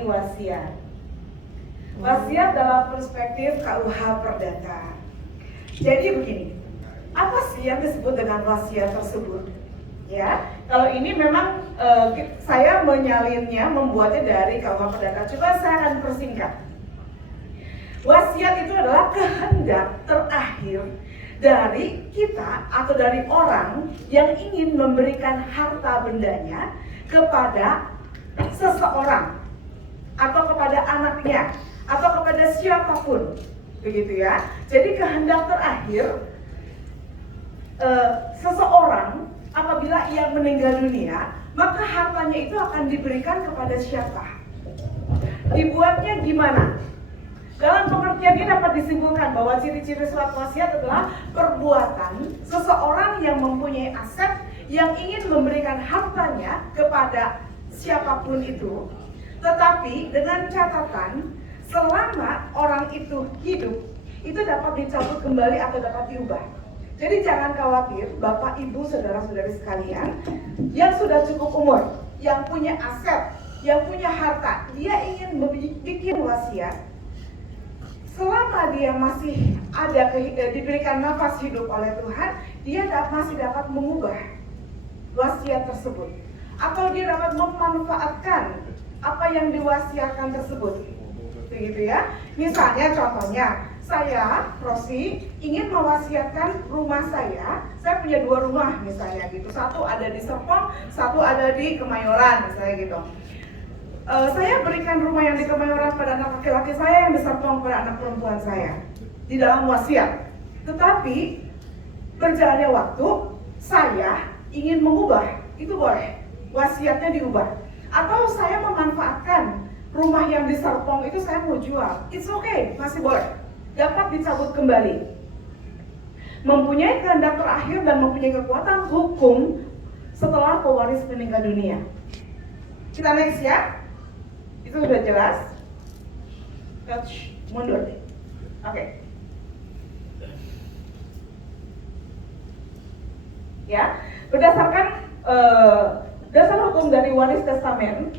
Wasiat. Wasiat dalam perspektif KUH Perdata. Jadi begini, apa sih yang disebut dengan wasiat tersebut? Ya, kalau ini memang saya menyalinnya, membuatnya dari KUH Perdata. Coba saya akan persingkat. Wasiat itu adalah kehendak terakhir dari kita atau dari orang yang ingin memberikan harta bendanya kepada seseorang atau kepada anaknya atau kepada siapapun, begitu ya. Jadi kehendak terakhir seseorang apabila ia meninggal dunia, maka hartanya itu akan diberikan kepada siapa? Dibuatnya gimana? Dalam pengertian ini dapat disimpulkan bahwa ciri-ciri surat wasiat adalah perbuatan seseorang yang mempunyai aset yang ingin memberikan hartanya kepada siapapun itu, tetapi dengan catatan selama orang itu hidup, itu dapat dicabut kembali atau dapat diubah. Jadi jangan khawatir, Bapak, Ibu, Saudara-saudari sekalian yang sudah cukup umur, yang punya aset, yang punya harta, dia ingin bikin wasiat. Selama dia masih ada diberikan nafas hidup oleh Tuhan, dia masih dapat mengubah wasiat tersebut, atau dia dapat memanfaatkan apa yang diwasiatkan tersebut, begitu ya. Misalnya contohnya, saya, Rosi, ingin mewasiatkan rumah saya punya 2 rumah misalnya gitu, satu ada di Serpong, satu ada di Kemayoran misalnya gitu. Saya berikan rumah yang di Kemayoran pada anak laki-laki saya, yang di Serpong pada anak perempuan saya, di dalam wasiat. Tetapi berjalannya waktu, saya ingin mengubah, itu boleh, wasiatnya diubah. Atau saya memanfaatkan rumah yang di Serpong itu, saya mau jual, it's okay, masih boleh, dapat dicabut kembali. Mempunyai kehendak terakhir dan mempunyai kekuatan hukum setelah pewaris meninggal dunia. Kita next ya, itu sudah jelas. Mundur, oke. Ya, berdasarkan dasar hukum dari waris testamen,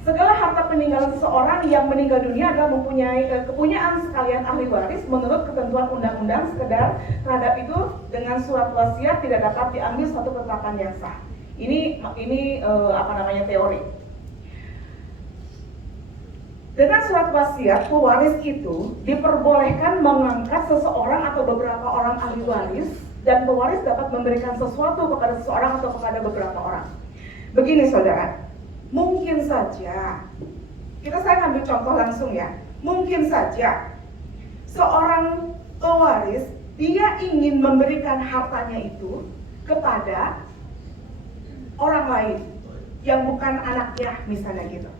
segala harta peninggalan seseorang yang meninggal dunia adalah mempunyai kepunyaan sekalian ahli waris menurut ketentuan undang-undang. Sekedar terhadap itu dengan surat wasiat tidak dapat diambil suatu ketetapan yang sah. Ini teori. Dengan surat wasiat, pewaris itu diperbolehkan mengangkat seseorang atau beberapa orang ahli waris, dan pewaris dapat memberikan sesuatu kepada seseorang atau kepada beberapa orang. Begini saudara, mungkin saja, saya ambil contoh langsung ya, mungkin saja seorang pewaris, dia ingin memberikan hartanya itu kepada orang lain yang bukan anaknya misalnya gitu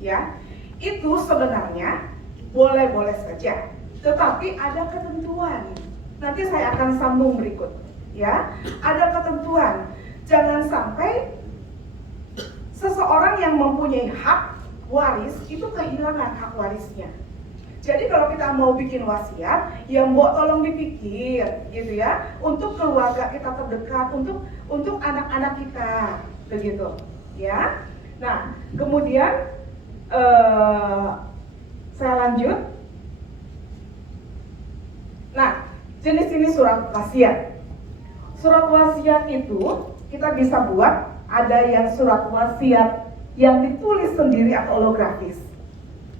ya. Itu sebenarnya boleh-boleh saja, tetapi ada ketentuan. Nanti saya akan sambung berikut ya. Ada ketentuan, jangan sampai seseorang yang mempunyai hak waris itu kehilangan hak warisnya. Jadi kalau kita mau bikin wasiat, ya mbok tolong dipikir gitu ya, untuk keluarga kita terdekat, untuk anak-anak kita, begitu ya. Nah, kemudian saya lanjut. Nah, jenis-jenis surat wasiat. Surat wasiat itu kita bisa buat, ada yang surat wasiat yang ditulis sendiri atau holografis.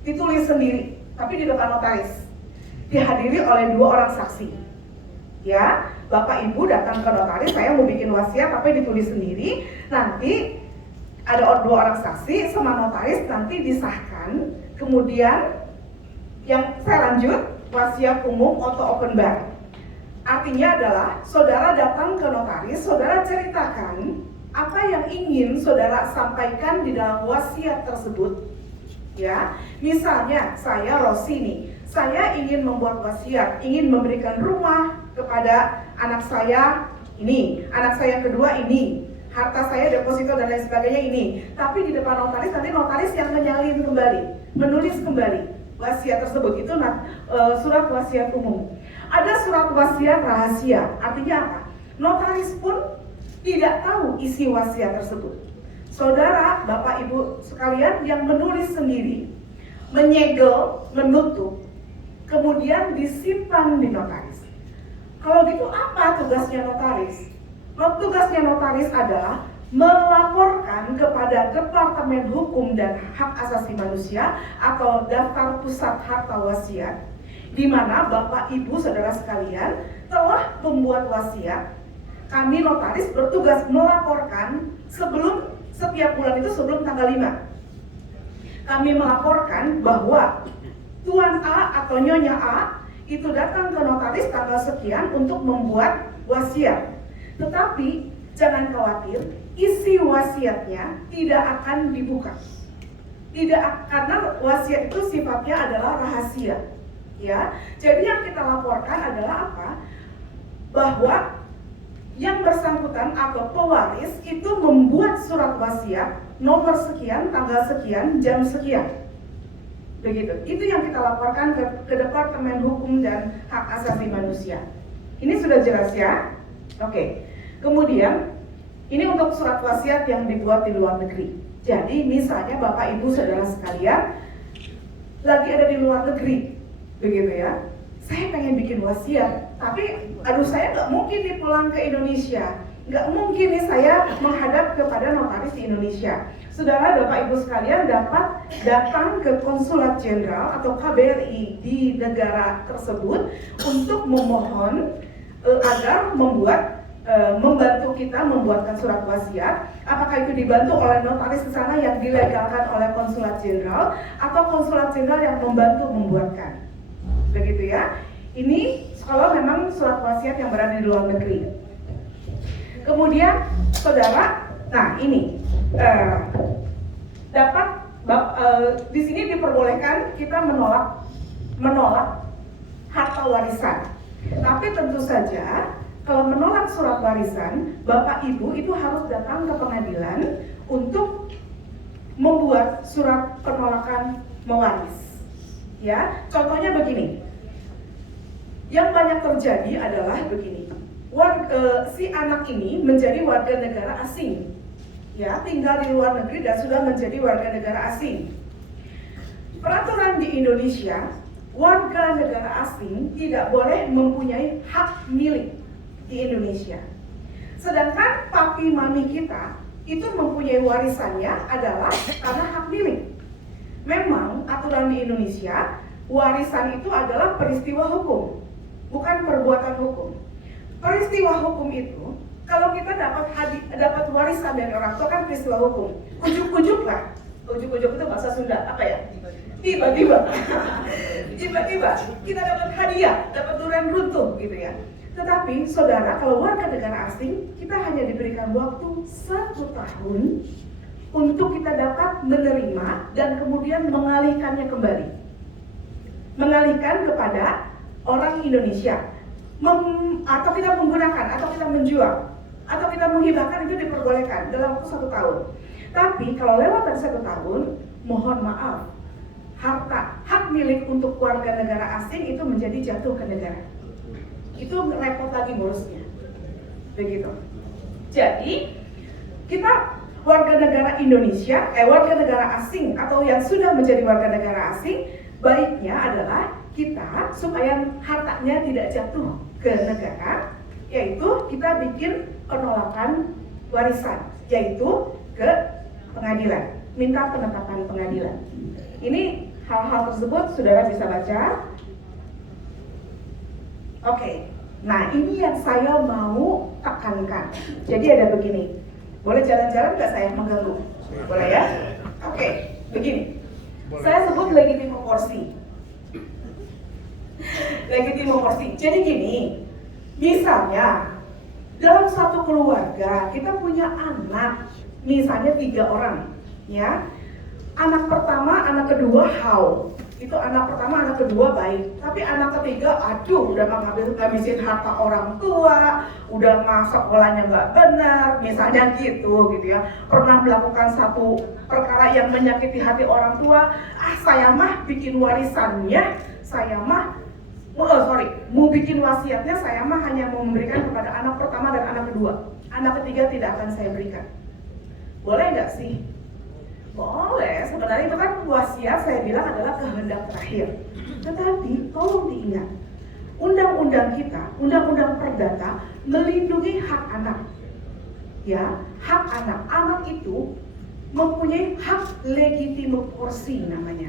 Ditulis sendiri, tapi di depan notaris. Dihadiri oleh 2 orang saksi. Ya, Bapak Ibu datang ke notaris, saya mau bikin wasiat tapi ditulis sendiri. Nanti ada 2 orang saksi sama notaris, nanti disahkan. Kemudian yang saya lanjut, wasiat umum atau open bar. Artinya adalah saudara datang ke notaris, saudara ceritakan apa yang ingin saudara sampaikan di dalam wasiat tersebut. Ya, misalnya saya Rosi nih, saya ingin membuat wasiat, ingin memberikan rumah kepada anak saya ini, anak saya yang kedua ini, harta saya deposito dan lain sebagainya ini. Tapi di depan notaris, nanti notaris yang menyalin kembali, menulis kembali wasiat tersebut. Itu surat wasiat umum. Ada surat wasiat rahasia. Artinya apa? Notaris pun tidak tahu isi wasiat tersebut. saudara, Bapak Ibu sekalian yang menulis sendiri, menyegel, menutup, kemudian disimpan di notaris. Kalau gitu apa tugasnya notaris? Tugasnya notaris adalah melaporkan kepada Departemen Hukum dan Hak Asasi Manusia atau Daftar Pusat Harta Wasiat, di mana Bapak Ibu saudara sekalian telah membuat wasiat. Kami notaris bertugas melaporkan setiap bulan itu sebelum tanggal 5. Kami melaporkan bahwa Tuan A atau Nyonya A itu datang ke notaris tanggal sekian untuk membuat wasiat. Tetapi jangan khawatir, isi wasiatnya tidak akan dibuka. Karena wasiat itu sifatnya adalah rahasia. Ya, jadi yang kita laporkan adalah apa? Bahwa yang bersangkutan atau pewaris itu membuat surat wasiat nomor sekian, tanggal sekian, jam sekian. Begitu. Itu yang kita laporkan ke Departemen Hukum dan Hak Asasi Manusia. Ini sudah jelas ya? Oke. Kemudian ini untuk surat wasiat yang dibuat di luar negeri. Jadi misalnya Bapak Ibu saudara sekalian lagi ada di luar negeri, begitu ya. Saya pengen bikin wasiat, tapi saya nggak mungkin nih pulang ke Indonesia, nggak mungkin nih saya menghadap kepada notaris di Indonesia. Saudara, Bapak Ibu sekalian dapat datang ke Konsulat Jenderal atau KBRI di negara tersebut untuk memohon agar membantu kita membuatkan surat wasiat. Apakah itu dibantu oleh notaris di sana yang dilegalkan oleh Konsulat Jenderal atau Konsulat Jenderal yang membantu membuatkan. Begitu ya. Ini kalau memang surat wasiat yang berada di luar negeri. Kemudian saudara, nah ini di sini diperbolehkan kita menolak harta warisan. Tapi tentu saja kalau menolak surat warisan, Bapak Ibu itu harus datang ke pengadilan untuk membuat surat penolakan mewaris. Ya, contohnya begini. Yang banyak terjadi adalah begini. Si anak ini menjadi warga negara asing. Ya, tinggal di luar negeri dan sudah menjadi warga negara asing. Peraturan di Indonesia, warga negara asing tidak boleh mempunyai hak milik di Indonesia. Sedangkan papi mami kita itu mempunyai warisannya adalah karena hak milik. Memang aturan di Indonesia, warisan itu adalah peristiwa hukum, bukan perbuatan hukum. Peristiwa hukum itu, kalau kita dapat warisan dari orang tua kan peristiwa hukum. Ujuk-ujuk lah, ujuk-ujuk itu bahasa Sunda, apa ya? Tiba-tiba kita dapat hadiah, dapat durian runtuh gitu ya. Tetapi saudara, kalau warga negara asing, kita hanya diberikan waktu 1 tahun untuk kita dapat menerima dan kemudian mengalihkannya kembali. Mengalihkan kepada orang Indonesia. Atau kita menggunakan, atau kita menjual, atau kita menghibahkan, itu diperbolehkan dalam waktu 1 tahun. Tapi kalau lewat dari 1 tahun, mohon maaf, hak milik untuk warga negara asing itu menjadi jatuh ke negara. Itu repot lagi ngurusnya. Begitu. Jadi, kita warga negara Indonesia, warga negara asing atau yang sudah menjadi warga negara asing, baiknya adalah kita supaya hartanya tidak jatuh ke negara, yaitu kita bikin penolakan warisan, yaitu ke pengadilan, minta penetapan pengadilan. Ini hal-hal tersebut saudara bisa baca. Oke, nah ini yang saya mau tekankan. Jadi ada begini. Boleh jalan-jalan nggak saya mengganggu? Boleh ya? Oke, begini. Saya sebut legitimum porsi. Legitimum porsi. Jadi gini, misalnya dalam satu keluarga kita punya anak, misalnya 3 orang, ya. Anak pertama, anak kedua haul. Itu anak pertama, anak kedua baik. Tapi anak ketiga, aduh, udah ngabisin harta orang tua, udah sekolahnya nggak benar, misalnya gitu ya. Pernah melakukan satu perkara yang menyakiti hati orang tua. Saya mah bikin warisannya, saya mah, mau bikin wasiatnya, saya mah hanya mau memberikan kepada anak pertama dan anak kedua. Anak ketiga tidak akan saya berikan. Boleh nggak sih? Boleh, sebenarnya itu kan wasiat saya bilang adalah kehendak terakhir. Tetapi tolong diingat, undang-undang kita, undang-undang perdata melindungi hak anak. Ya, hak anak. Anak itu mempunyai hak legitimasi namanya.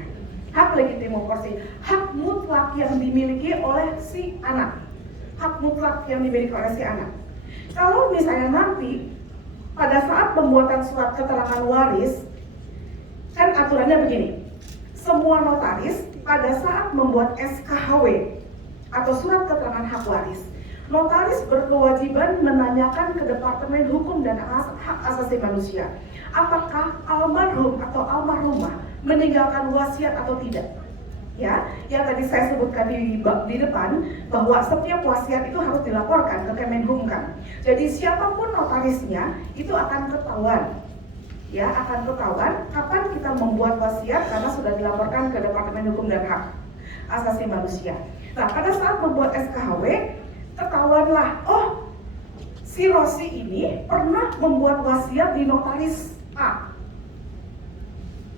Hak legitimasi, hak mutlak yang dimiliki oleh si anak. Hak mutlak yang dimiliki oleh si anak. Kalau misalnya nanti pada saat pembuatan surat keterangan waris, kan aturannya begini, semua notaris pada saat membuat SKHW atau surat keterangan hak waris, notaris berkewajiban menanyakan ke Departemen Hukum dan Hak Asasi Manusia, apakah almarhum atau almarhumah meninggalkan wasiat atau tidak. Ya, yang tadi saya sebutkan di depan bahwa setiap wasiat itu harus dilaporkan ke Kemenhumkam. Jadi siapapun notarisnya itu akan ketahuan. Ya, akan ketahuan kapan kita membuat wasiat karena sudah dilaporkan ke Departemen Hukum dan Hak Asasi Manusia. Nah, pada saat membuat SKHW, ketahuanlah, oh, si Rosi ini pernah membuat wasiat di notaris A.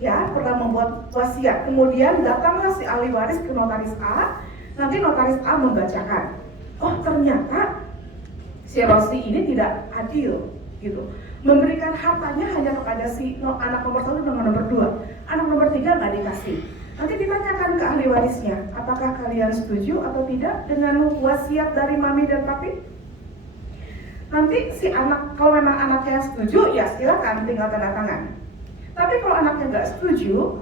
Ya, pernah membuat wasiat. Kemudian datanglah si ahli waris ke notaris A. Nanti notaris A membacakan, oh ternyata si Rosi ini tidak adil, gitu. Memberikan hartanya hanya kepada si anak nomor 1 dan nomor 2. Anak nomor 3 nggak dikasih. Nanti ditanyakan ke ahli warisnya, apakah kalian setuju atau tidak dengan wasiat dari mami dan papi? Nanti si anak, kalau memang anaknya setuju, ya silakan tinggal tanda tangan. Tapi kalau anaknya nggak setuju,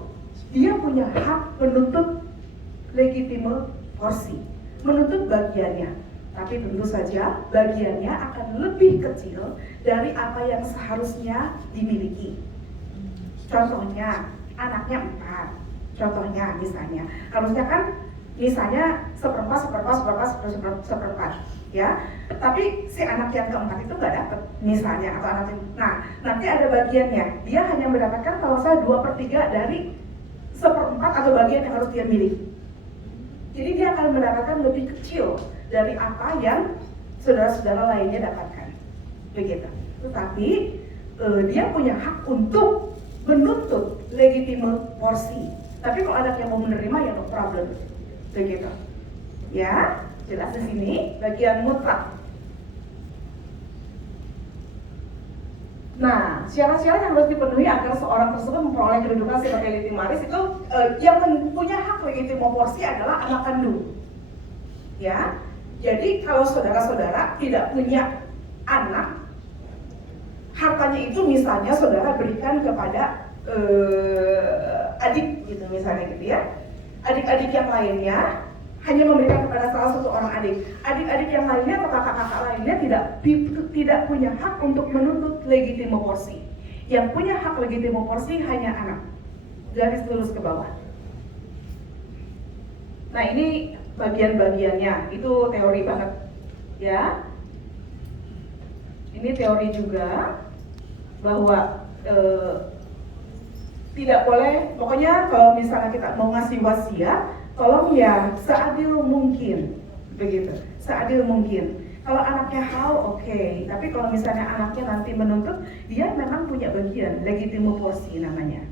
dia punya hak menuntut legitime porsi, menuntut bagiannya. Tapi tentu saja bagiannya akan lebih kecil dari apa yang seharusnya dimiliki. Contohnya, anaknya 4. Contohnya misalnya, harusnya kan misalnya seperempat, ya. Tapi si anak yang keempat itu nggak dapat, misalnya, atau anak yang, nah nanti ada bagiannya, dia hanya mendapatkan kalau saya 2/3 dari seperempat atau bagian yang harus dia miliki. Jadi dia akan mendapatkan lebih kecil dari apa yang saudara-saudara lainnya dapatkan, begitu. Tetapi dia punya hak untuk menuntut legitime porsi. Tapi kalau anak yang mau menerima ya no problem, begitu. Ya, jelas di sini bagian mutlak. Nah, syarat-syarat yang harus dipenuhi agar seorang tersebut memperoleh kedudukan sebagai legitimaris itu yang punya hak legitime porsi adalah anak kandung. Ya, jadi kalau saudara-saudara tidak punya anak, hartanya itu misalnya saudara berikan kepada adik gitu misalnya gitu ya. Adik-adik yang lainnya hanya memberikan kepada salah satu orang adik. Adik-adik yang lainnya atau kakak-kakak lainnya tidak punya hak untuk menuntut legitime porsi. Yang punya hak legitime porsi hanya anak. Garis lurus ke bawah. Nah, ini bagian-bagiannya, itu teori banget ya. Ini teori juga bahwa tidak boleh, pokoknya kalau misalnya kita mau ngasih wasiat, tolong ya seadil mungkin, begitu, seadil mungkin. Kalau anaknya hal oke, tapi kalau misalnya anaknya nanti menuntut, dia memang punya bagian, legitime porsi namanya.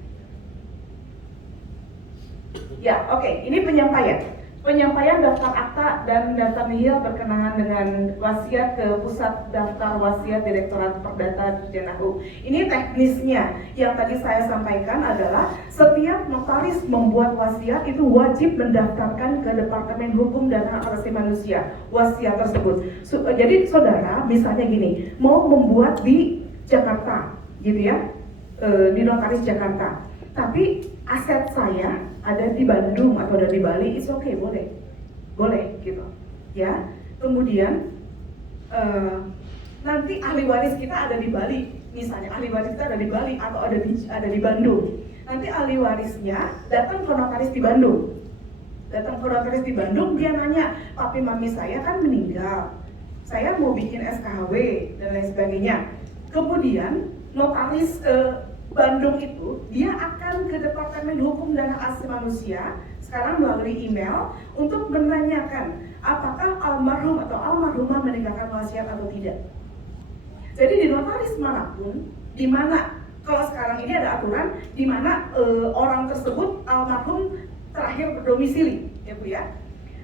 Ya, oke, ini penyampaian daftar akta dan daftar nihil berkenaan dengan wasiat ke Pusat Daftar Wasiat Direktorat Perdata Jenahu. Ini teknisnya yang tadi saya sampaikan adalah setiap notaris membuat wasiat itu wajib mendaftarkan ke Departemen Hukum dan Hak Asasi Manusia wasiat tersebut. Jadi saudara misalnya gini, mau membuat di Jakarta gitu ya, di notaris Jakarta, tapi aset saya ada di Bandung atau ada di Bali, it's okay, boleh gitu ya. Kemudian nanti ahli waris kita ada di Bali, misalnya ahli waris kita ada di Bali atau ada di Bandung. Nanti ahli warisnya datang ke notaris di Bandung, dia nanya, papi mami saya kan meninggal, saya mau bikin SKHW dan lain sebagainya. Kemudian notaris Bandung itu dia akan ke Departemen Hukum dan Hak Asasi Manusia sekarang melalui email untuk menanyakan apakah almarhum atau almarhumah meninggalkan wasiat atau tidak. Jadi di notaris manapun, di mana Kalau sekarang ini ada aturan di mana orang tersebut almarhum terakhir berdomisili, ya Bu ya.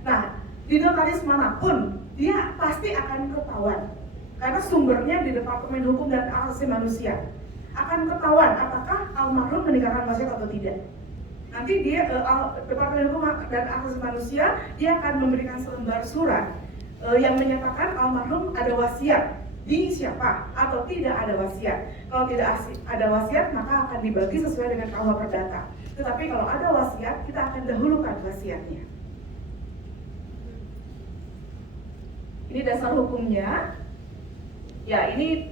Nah, di notaris manapun dia pasti akan ketahuan, karena sumbernya di Departemen Hukum dan Hak Asasi Manusia. Akan ketahuan apakah almarhum meninggalkan wasiat atau tidak. Nanti dia Departemen Hukum dan Hak Asasi Manusia dia akan memberikan selembar surat yang menyatakan almarhum ada wasiat di siapa atau tidak ada wasiat. Kalau tidak ada wasiat maka akan dibagi sesuai dengan KUH Perdata. Tetapi kalau ada wasiat kita akan dahulukan wasiatnya. Ini dasar hukumnya. Ya, ini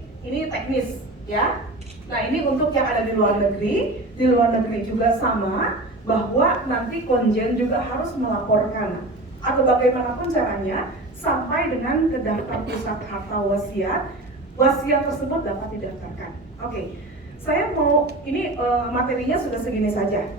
teknis ya. Nah, ini untuk yang ada di luar negeri. Di luar negeri juga sama, bahwa nanti konjen juga harus melaporkan atau bagaimanapun caranya sampai dengan ke daftar pusat harta wasiat tersebut dapat didaftarkan. Oke, saya mau ini materinya sudah segini saja.